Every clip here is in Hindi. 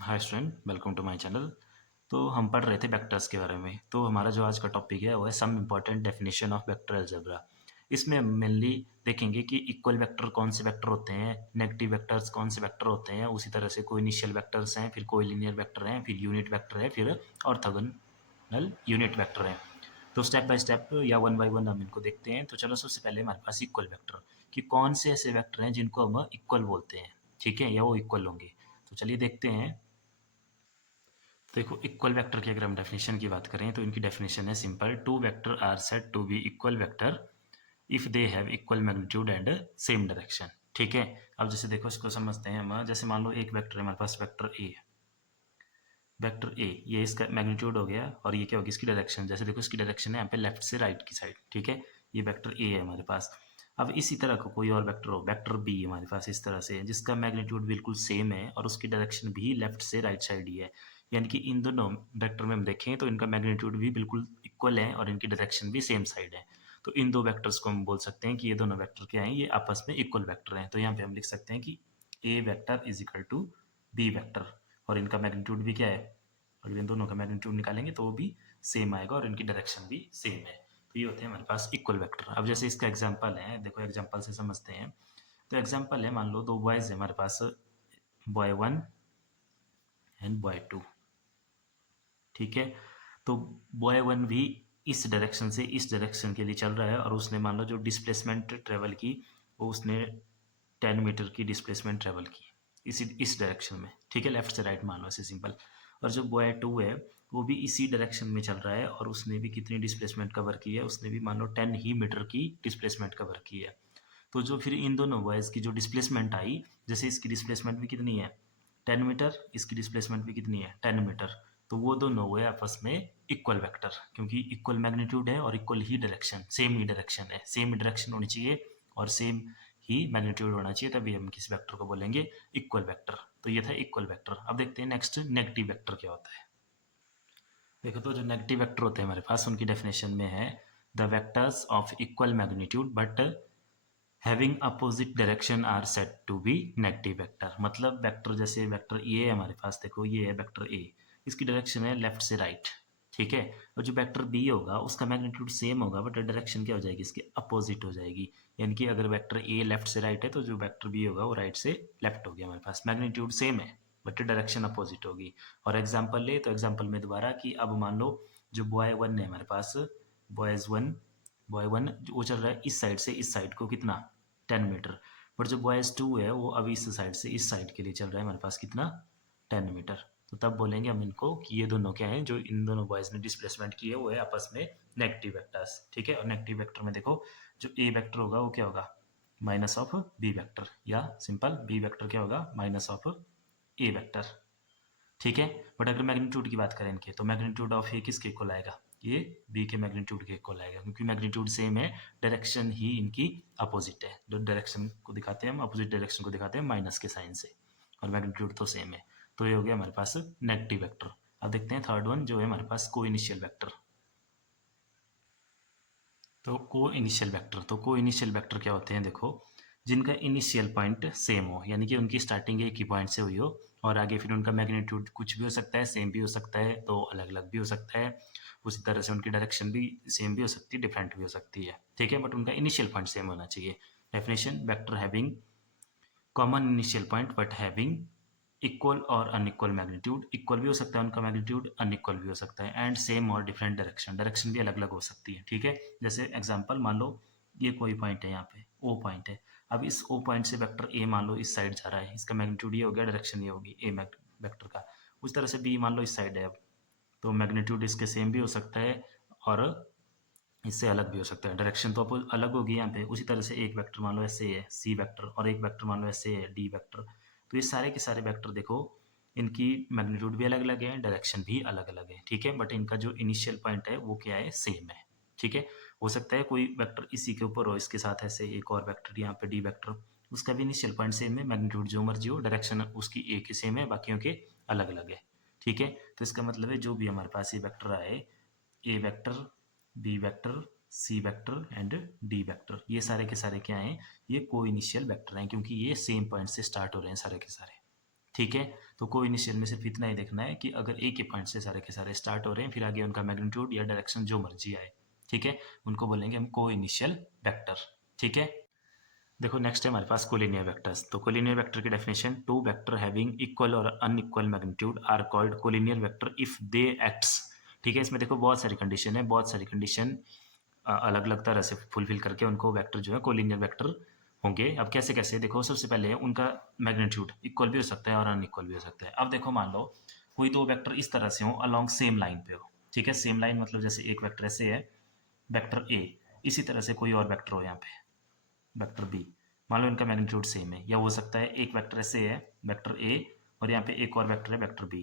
Hi student, welcome to my channel. तो हम पढ़ रहे थे वेक्टर्स के बारे में। तो हमारा जो आज का टॉपिक है वो है some important definition of vector algebra. इसमें हम मेनली देखेंगे कि इक्वल वेक्टर कौन से वेक्टर होते हैं, नेगेटिव वेक्टर्स कौन से वेक्टर होते हैं, उसी तरह से कोई इनिशियल वेक्टर्स हैं, फिर कोई लीनियर वेक्टर हैं, फिर यूनिट वेक्टर है, फिर ऑर्थोगोनल यूनिट वेक्टर है। तो स्टेप बाय स्टेप या वन बाय वन हम इनको देखते हैं। तो चलो सबसे पहले हमारे पास इक्वल वेक्टर कि कौन से ऐसे वेक्टर हैं जिनको हम इक्वल बोलते हैं, ठीक है, या वो इक्वल होंगे। तो चलिए देखते हैं। देखो, इक्वल वेक्टर की अगर हम डेफिनेशन की बात करें तो इनकी डेफिनेशन है simple. Two vector are said to be equal vector if they have equal magnitude and same direction. ठीक है। अब जैसे देखो, इसको समझते हैं हम। जैसे मान लो एक वेक्टर है हमारे पास, वेक्टर ए। वेक्टर ए, ये इसका मैग्नीट्यूड हो गया और ये क्या होगी इसकी डायरेक्शन। जैसे देखो, इसकी डायरेक्शन है यहाँ पे लेफ्ट से राइट की साइड। ठीक है, ये वेक्टर ए है हमारे पास। अब इसी तरह का कोई और वेक्टर हो, वेक्टर बी हमारे पास इस तरह से, जिसका मैग्नीट्यूड बिल्कुल सेम है और उसकी डायरेक्शन भी लेफ्ट से राइट साइड ही है। यानी कि इन दोनों वेक्टर में हम देखें तो इनका मैग्नीट्यूड भी बिल्कुल इक्वल है और इनकी डायरेक्शन भी सेम साइड है। तो इन दो वेक्टर्स को हम बोल सकते हैं कि ये दोनों वेक्टर क्या हैं, ये आपस में इक्वल वेक्टर हैं। तो यहाँ पे हम लिख सकते हैं कि a vector is equal to b vector, और इनका मैग्नीट्यूड भी क्या है, और इन दोनों का मैग्नीट्यूड निकालेंगे तो वो भी सेम आएगा और इनकी डायरेक्शन भी सेम है। तो ये होते हैं हमारे पास इक्वल वेक्टर। अब जैसे इसका एग्जांपल है, देखो एग्जांपल से समझते हैं। तो एग्जांपल है, मान लो दो बॉयज है हमारे पास, boy one and boy two. ठीक है। तो बॉय वन भी इस डायरेक्शन से इस डायरेक्शन के लिए चल रहा है और उसने मान लो जो डिस्प्लेसमेंट ट्रेवल की, वो उसने 10 मीटर की डिस्प्लेसमेंट ट्रेवल की इस डायरेक्शन में। ठीक है, लेफ्ट से राइट मान लो ऐसे सिंपल। और जो बॉय टू है वो भी इसी डायरेक्शन में चल रहा है और उसने भी कितनी डिस्प्लेसमेंट कवर की है, उसने भी मान लो 10 ही मीटर की डिस्प्लेसमेंट कवर की है। तो जो फिर इन दोनों बॉयज़ की जो डिस्प्लेसमेंट आई, जैसे इसकी डिस्प्लेसमेंट भी कितनी है 10 मीटर, इसकी डिस्प्लेसमेंट भी कितनी है 10 मीटर। तो वो दोनों हुए आपस में इक्वल वेक्टर, क्योंकि इक्वल मैग्नीट्यूड है और इक्वल ही डायरेक्शन, सेम ही डायरेक्शन है, सेम डायरेक्शन होनी चाहिए और सेम ही मैग्नीट्यूड होना चाहिए, तभी हम किसी वेक्टर को बोलेंगे इक्वल वेक्टर। तो ये था इक्वल वेक्टर। अब देखते हैं नेक्स्ट नेगेटिव वेक्टर क्या होता है। देखो, तो जो नेगेटिव वेक्टर होते हैं हमारे पास, उनकी डेफिनेशन में है the vectors of equal magnitude but having opposite direction are set to be negative vector. मतलब वेक्टर, जैसे वेक्टर ए है हमारे पास, देखो ये है वेक्टर ए, इसकी डायरेक्शन है लेफ्ट से राइट। ठीक है। और जो वेक्टर बी होगा उसका मैग्नीट्यूड सेम होगा बट डायरेक्शन क्या हो जाएगी, इसके अपोजिट हो जाएगी। यानी कि अगर वेक्टर ए लेफ्ट से राइट है तो जो वेक्टर बी होगा वो राइट से लेफ्ट हो गया हमारे पास। मैग्नीट्यूड सेम है बट डायरेक्शन अपोजिट होगी। और एग्जाम्पल ले तो एग्जाम्पल में दोबारा कि अब मान लो जो बॉय वन है हमारे पास, बॉयज वन, बॉय वन वो चल रहा है इस साइड से इस साइड को कितना 10 मीटर। बट जो बॉयज टू है वो अभी इस साइड से इस साइड के लिए चल रहा है हमारे पास कितना 10 मीटर। तो तब बोलेंगे हम इनको कि ये दोनों क्या है, जो इन दोनों बॉयज ने डिस्प्लेसमेंट की है वो है आपस में नेगेटिव वेक्टर्स। ठीक है। और नेगेटिव वेक्टर में देखो, जो ए वेक्टर होगा वो क्या होगा माइनस ऑफ बी वेक्टर, या सिंपल बी वेक्टर क्या होगा माइनस ऑफ ए वेक्टर। ठीक है। बट अगर मैग्नीट्यूड की बात करें इनके, तो मैग्नीट्यूड ऑफ ए किसके इक्वल आएगा, ये बी के मैग्नीट्यूड के इक्वल आएगा, क्योंकि मैग्नीट्यूड सेम है, डायरेक्शन ही इनकी अपोजिट है। जो डायरेक्शन को दिखाते हैं हम, अपोजिट डायरेक्शन को दिखाते हैं माइनस के साइन से, और मैग्नीट्यूड तो सेम है। तो ये हो गया हमारे पास नेगेटिव वेक्टर। अब देखते हैं थर्ड वन जो है हमारे पास को इनिशियल वेक्टर। तो को इनिशियल वेक्टर क्या होते हैं, देखो जिनका इनिशियल पॉइंट सेम हो, यानी कि उनकी स्टार्टिंग एक ही पॉइंट से हुई हो और आगे फिर उनका मैग्नीट्यूड कुछ भी हो सकता है, सेम भी हो सकता है, तो अलग अलग भी हो सकता है। उसी तरह से उनकी डायरेक्शन भी सेम भी हो सकती है, डिफरेंट भी हो सकती है। ठीक है, बट उनका इनिशियल पॉइंट सेम होना चाहिए। Definition, vector having common initial point but having equal और अनइक्वल मैग्नीट्यूड। इक्वल भी हो सकता है उनका मैग्नीट्यूड, अनइक्वल भी हो सकता है, एंड सेम और डिफरेंट डायरेक्शन, डायरेक्शन भी अलग अलग हो सकती है। ठीक है। जैसे एग्जांपल मान लो ये कोई पॉइंट है, यहाँ पे ओ पॉइंट है। अब इस ओ पॉइंट से वेक्टर ए मान लो इस साइड जा रहा है, इसका मैग्नीट्यूड ये हो गया, डायरेक्शन ये होगी ए वेक्टर का। उस तरह से बी मान लो इस साइड है, अब तो मैग्नीट्यूड इसके सेम भी हो सकता है और इससे अलग भी हो सकता है, डायरेक्शन तो अलग होगी यहाँ पे। उसी तरह से एक वेक्टर मान लो ऐसे है सी वेक्टर, और एक वेक्टर मान लो ऐसे है डी वेक्टर। तो ये सारे के सारे वेक्टर देखो, इनकी मैग्नीट्यूड भी अलग अलग है, डायरेक्शन भी अलग अलग है। ठीक है, बट इनका जो इनिशियल पॉइंट है वो क्या है, सेम है। ठीक है। हो सकता है कोई वेक्टर इसी के ऊपर हो, इसके साथ ऐसे एक और वेक्टर यहाँ पे डी वेक्टर, उसका भी इनिशियल पॉइंट सेम है, मैग्नीट्यूड जो मर्जी हो, डायरेक्शन उसकी एक ही सेम है, बाकियों के अलग अलग है। ठीक है। तो इसका मतलब है जो भी हमारे पास ये वेक्टर आए, a vector, b vector, c vector and d vector, ये सारे के सारे क्या हैं, ये को इनिशियल वेक्टर हैं, क्योंकि ये सेम पॉइंट से स्टार्ट हो रहे हैं सारे के सारे। ठीक है। तो को इनिशियल में सिर्फ इतना ही देखना है कि अगर एक ही पॉइंट से सारे के सारे स्टार्ट हो रहे हैं, फिर आगे उनका मैग्नीट्यूड या डायरेक्शन जो मर्जी आए, ठीक है, उनको बोलेंगे हम को इनिशियल वेक्टर, ठीक है। देखो नेक्स्ट है हमारे पास कोलिनियर वेक्टर्स। तो कोलिनियर वेक्टर की definition, two vector having equal और unequal magnitude are called collinear vector if they acts, ठीक है। इसमें देखो बहुत सारी कंडीशन है, बहुत सारी कंडीशन अलग अलग तरह से फुलफिल करके उनको वेक्टर जो है कोलिनियर वेक्टर होंगे। अब कैसे कैसे देखो, सबसे पहले उनका मैग्नीट्यूड इक्वल भी हो सकता है और अनइक्वल भी हो सकता है। अब देखो मान लो कोई दो वेक्टर इस तरह से हो अलोंग सेम लाइन पे हो, ठीक है। सेम लाइन मतलब जैसे एक वेक्टर ऐसे है वेक्टर ए, इसी तरह से कोई और वेक्टर हो यहाँ पे वेक्टर बी, मान लो इनका मैग्नीट्यूड सेम है। या हो सकता है एक वेक्टर ऐसे है वेक्टर ए और यहाँ पे एक और वेक्टर है वेक्टर बी,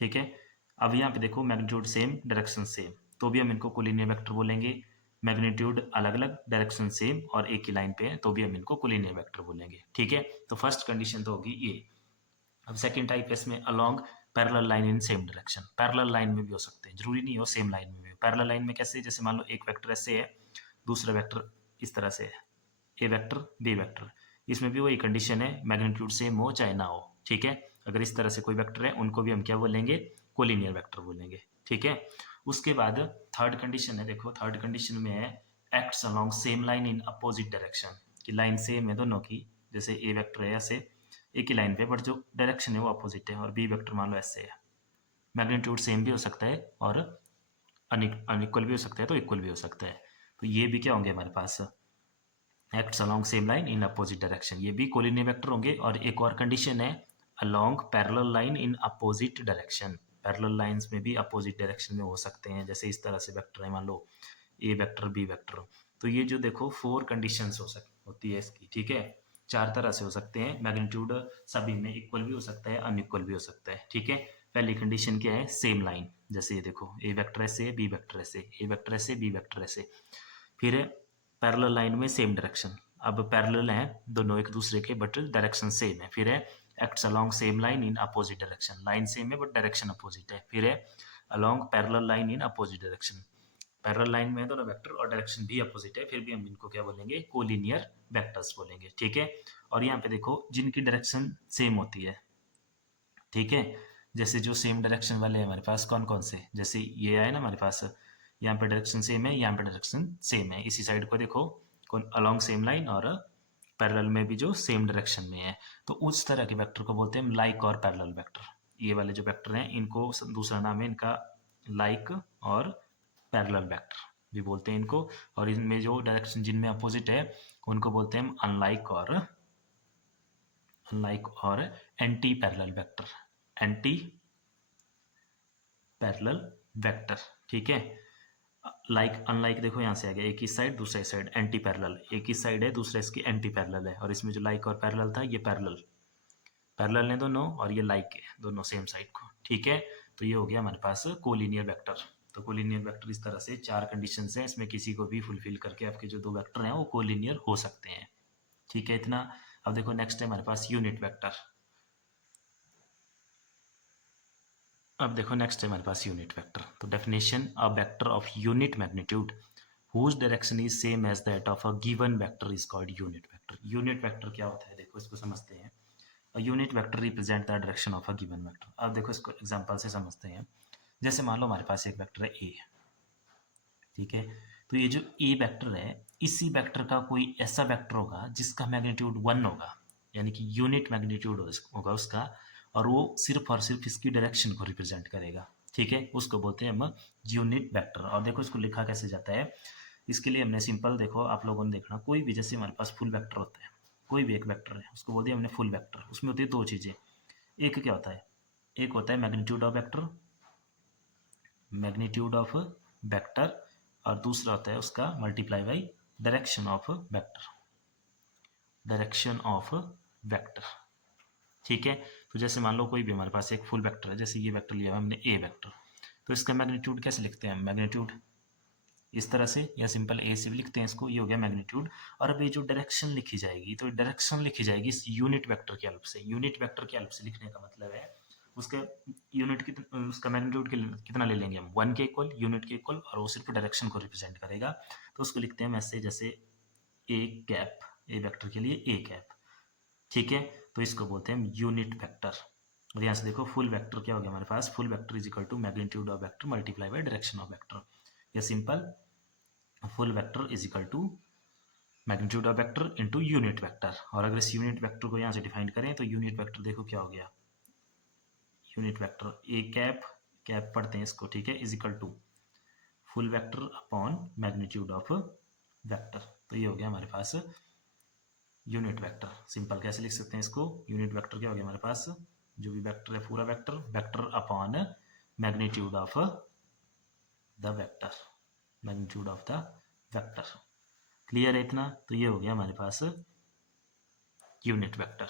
ठीक है। अब यहाँ पे देखो मैग्नीट्यूड सेम डायरेक्शन सेम, तो भी हम इनको कोलिनियर वेक्टर बोलेंगे। मैग्नीट्यूड अलग अलग डायरेक्शन सेम और एक ही लाइन पे है, तो भी हम इनको कोलिनियर वेक्टर बोलेंगे, ठीक है। तो फर्स्ट कंडीशन तो होगी ये। अब सेकंड टाइप है इसमें along parallel line in same direction. Parallel line में भी हो सकते हैं, जरूरी नहीं हो सेम लाइन में भी। पैरेलल लाइन में कैसे, जैसे मान लो एक वेक्टर ऐसे है दूसरा वेक्टर इस तरह से है, ए वेक्टर बी वेक्टर, इसमें भी वही कंडीशन है मैग्नीट्यूड सेम हो चाहे ना हो, ठीक है। अगर इस तरह से कोई वेक्टर है उनको भी हम क्या बोलेंगे, कोलिनियर वेक्टर बोलेंगे, ठीक है। उसके बाद थर्ड कंडीशन है, देखो थर्ड कंडीशन में है acts along same line in opposite direction, कि लाइन सेम है दोनों की, जैसे ए वेक्टर है ऐसे एक ही लाइन पे बट जो डायरेक्शन है वो अपोजिट है, और बी वेक्टर मान लो ऐसे है। मैग्नीट्यूड सेम भी हो सकता है और अनइक्वल भी हो सकता है, तो इक्वल भी हो सकता है। तो ये भी क्या होंगे हमारे पास, acts along same line in opposite direction, ये भी कोलिनियर वेक्टर होंगे। और एक और कंडीशन है along parallel line in opposite direction. Parallel lines में भी अपोजिट डायरेक्शन में हो सकते हैं, जैसे इस तरह से वेक्टर है मान लो ए वेक्टर बी वेक्टर। तो ये जो देखो फोर कंडीशंस होती है इसकी, ठीक है। चार तरह से हो सकते हैं, मैग्नीट्यूड सभी में इक्वल भी हो सकता है अनइक्वल भी हो सकता है, ठीक है। पहली कंडीशन क्या है, सेम लाइन, जैसे ये देखो ए वेक्टर ऐसे बी वेक्टर ऐसे, ए वेक्टर ऐसे बी वेक्टर ऐसे। फिर पैरेलल लाइन में सेम डायरेक्शन, अब पैरेलल हैं दोनों एक दूसरे के बट डायरेक्शन सेम है। फिर है acts along same line in opposite direction, line same है बट डायरेक्शन अपोजिट है। फिर है along parallel line in opposite direction, parallel line में दोनों वेक्टर और डायरेक्शन भी अपोजिट है, फिर भी हम इनको क्या बोलेंगे, कोलिनियर वेक्टर्स बोलेंगे, ठीक है। और यहाँ पे देखो जिनकी डायरेक्शन सेम होती है, ठीक है, जैसे जो सेम डायरेक्शन वाले हैं हमारे पास कौन कौन से, जैसे ये आए ना हमारे पास, यहाँ पे डायरेक्शन सेम है यहाँ पे डायरेक्शन सेम है, इसी साइड को देखो कौन अलोंग सेम लाइन और पैरेलल में भी जो सेम डायरेक्शन में है, तो उस तरह के वेक्टर को बोलते हैं हम लाइक और पैरेलल वेक्टर। ये वाले जो वेक्टर हैं इनको दूसरा नाम है इनका लाइक और पैरेलल वेक्टर भी बोलते हैं इनको। और इनमें जो डायरेक्शन जिनमें अपोजिट है उनको बोलते हैं हम अनलाइक और anti parallel vector, anti parallel vector, ठीक है। लाइक अनलाइक देखो यहाँ से आ गया, एक इस साइड दूसरा इस साइड, एंटी पैरेलल एक इस साइड है दूसरा इसकी एंटी पैरेलल है, और इसमें जो लाइक और पैरेलल था ये पैरेलल पैरेलल है दोनों, और ये लाइक है दोनों सेम साइड को, ठीक है। तो ये हो गया हमारे पास कोलिनियर वेक्टर। तो कोलिनियर वेक्टर इस तरह से चार कंडीशन हैं, इसमें किसी को भी फुलफिल करके आपके जो दो वेक्टर हैं वो कोलिनियर हो सकते हैं, ठीक है इतना। अब देखो नेक्स्ट है हमारे पास यूनिट वेक्टर। अब देखो नेक्स्ट है हमारे पास यूनिट वेक्टर। तो definition, a vector of unit magnitude whose direction is same as that of a given vector is called unit vector। Unit vector क्या होता है, देखो इसको समझते हैं। a unit vector represent the direction of a given vector। अब देखो इसको एग्जांपल से समझते हैं। जैसे मान लो हमारे पास एक वेक्टर है ए, ठीक है। तो ये जो ए वेक्टर है इसी वेक्टर का कोई ऐसा वेक्टर होगा जिसका मैग्नीट्यूड 1 होगा, यानी कि यूनिट मैग्नीट्यूड होगा उसका, और वो सिर्फ और सिर्फ इसकी डायरेक्शन को रिप्रेजेंट करेगा, ठीक है। उसको बोलते हैं हम यूनिट वेक्टर। और देखो इसको लिखा कैसे जाता है, इसके लिए हमने सिंपल, देखो आप लोगों ने देखना, कोई भी जैसे हमारे पास फुल वेक्टर होता है, कोई भी एक वेक्टर है उसको बोल दिया हमने फुल वेक्टर। उसमें होती है दो चीज़ें, एक क्या होता है, एक होता है magnitude of vector, magnitude of vector, और दूसरा होता है उसका multiply by direction of vector, direction of vector, ठीक है। तो जैसे मान लो कोई भी हमारे पास एक फुल वेक्टर है, जैसे ये वेक्टर लिया हमने ए वेक्टर, तो इसका मैग्नीट्यूड कैसे लिखते हैं, मैग्नीट्यूड इस तरह से या सिंपल ए से भी लिखते हैं इसको, ये हो गया मैग्नीट्यूड। और अब ये जो डायरेक्शन लिखी जाएगी, तो डायरेक्शन लिखी जाएगी इस यूनिट वेक्टर के हेल्प से। यूनिट वेक्टर के हेल्प से लिखने का मतलब है उसका यूनिट उसका मैग्नीट्यूड कितना ले लेंगे हम, 1 के इक्वल, यूनिट के इक्वल, और वो सिर्फ डायरेक्शन को रिप्रेजेंट करेगा। तो उसको लिखते हैं हम ऐसे, जैसे ए कैप, ए वेक्टर के लिए ए कैप, ठीक है। तो इसको बोलते हैं हम यूनिट वेक्टर। और यहाँ से देखो फुल वेक्टर क्या हो गया हमारे पास, full vector is equal to magnitude of vector multiply by direction of vector. ये simple full vector is equal to magnitude of vector into unit vector. और अगर इस यूनिट वेक्टर को यहाँ से डिफाइन करें तो यूनिट वेक्टर देखो क्या हो गया, unit vector A cap, cap पढ़ते हैं इसको, ठीक है, is equal to full vector upon magnitude of vector. तो ये हो गया हमारे पास यूनिट वेक्टर। सिंपल कैसे लिख सकते हैं इसको, यूनिट वेक्टर क्या हो गया हमारे पास, जो भी वेक्टर है पूरा vector, vector upon magnitude of the vector, magnitude of the vector. Clear है इतना? तो ये हो गया हमारे पास यूनिट वेक्टर।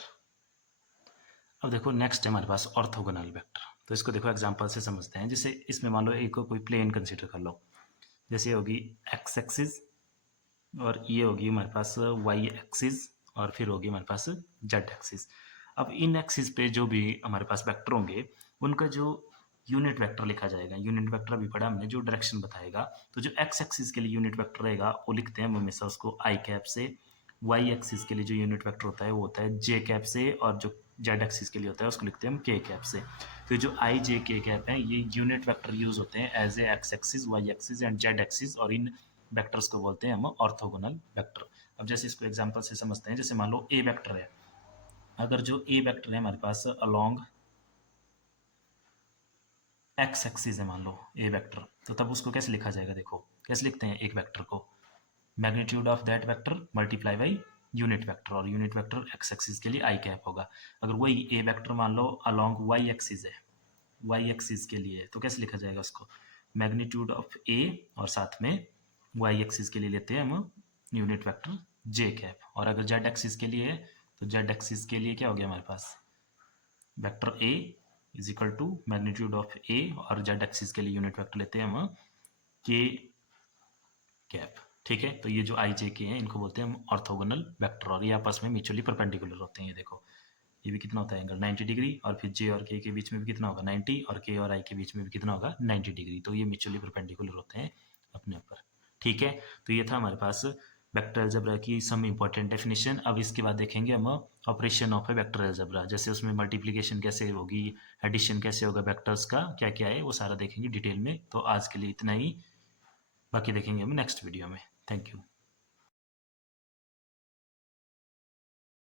अब देखो नेक्स्ट है हमारे पास ऑर्थोगोनल वेक्टर। तो इसको देखो एग्जांपल से समझते हैं। जैसे इसमें मान लो एक कोई प्लेन कंसीडर कर लो, जैसे ये होगी एक्स एक्सिस और ये होगी हमारे पास वाई एक्सिस और फिर होगी हमारे पास जेड एक्सिस। अब इन एक्सिस पे जो भी हमारे पास वेक्टर होंगे उनका जो यूनिट वेक्टर लिखा जाएगा, यूनिट वेक्टर अभी पढ़ा हमने, जो डायरेक्शन बताएगा, तो जो एक्स एक्सिस के लिए यूनिट वेक्टर रहेगा वो लिखते हैं हम हमेशा उसको आई कैप से, वाई एक्सिस के लिए जो यूनिट वेक्टर होता है वो होता है जे कैप से, और जो जेड एक्सिस के लिए होता है उसको लिखते हैं हम के कैप से। तो जो आई जे के कैप है ये यूनिट वेक्टर यूज होते हैं as a X axis, Y axis and Z axis, और इन वेक्टर्स को बोलते हैं हम ऑर्थोगोनल वेक्टर। अब जैसे इसको एग्जांपल से समझते हैं, जैसे मान लो ए वेक्टर है, अगर जो ए वेक्टर है हमारे पास अलोंग एक्स एक्सिस है, मान लो ए वेक्टर, तो तब उसको कैसे लिखा जाएगा, देखो कैसे लिखते हैं एक वेक्टर को, magnitude of that vector multiply by unit vector, और यूनिट वेक्टर एक्स एक्सिस के लिए आई कैप होगा। अगर वही ए वेक्टर मान लो अलोंग वाई एक्सिस है, वाई एक्सिस के लिए, तो कैसे लिखा जाएगा उसको, मैग्नीट्यूड ऑफ ए और साथ में वाई एक्सिस के लिए लेते हैं हम यूनिट वेक्टर जे कैप। और अगर जेड एक्सिस के लिए है तो जेड एक्सिस के लिए क्या हो गया हमारे पास, vector a is equal to magnitude of a, और जेड एक्सिस के लिए यूनिट वेक्टर लेते हैं हम के कैप। ठीक है, तो ये जो आई जे के हैं इनको बोलते हैं हम ऑर्थोगोनल वेक्टर, और ये आपस में म्यूचुअली परपेंडिकुलर होते हैं। ये देखो ये भी कितना होता है एंगल 90 डिग्री, और फिर जे और के बीच में भी कितना होगा 90, और के और आई के बीच में भी कितना होगा 90 डिग्री। तो ये म्यूचुअली परपेंडिकुलर होते हैं अपने ऊपर। ठीक है, तो ये था हमारे पास वेक्टर अलजेब्रा की सम इंपॉर्टेंट डेफिनेशन। अब इसके बाद देखेंगे हम operation of A vector algebra, जैसे उसमें मल्टीप्लिकेशन कैसे होगी, एडिशन कैसे होगा, वेक्टर्स का क्या क्या है वो सारा देखेंगे डिटेल में। तो आज के लिए इतना ही, बाकी देखेंगे हम नेक्स्ट वीडियो में। Thank you.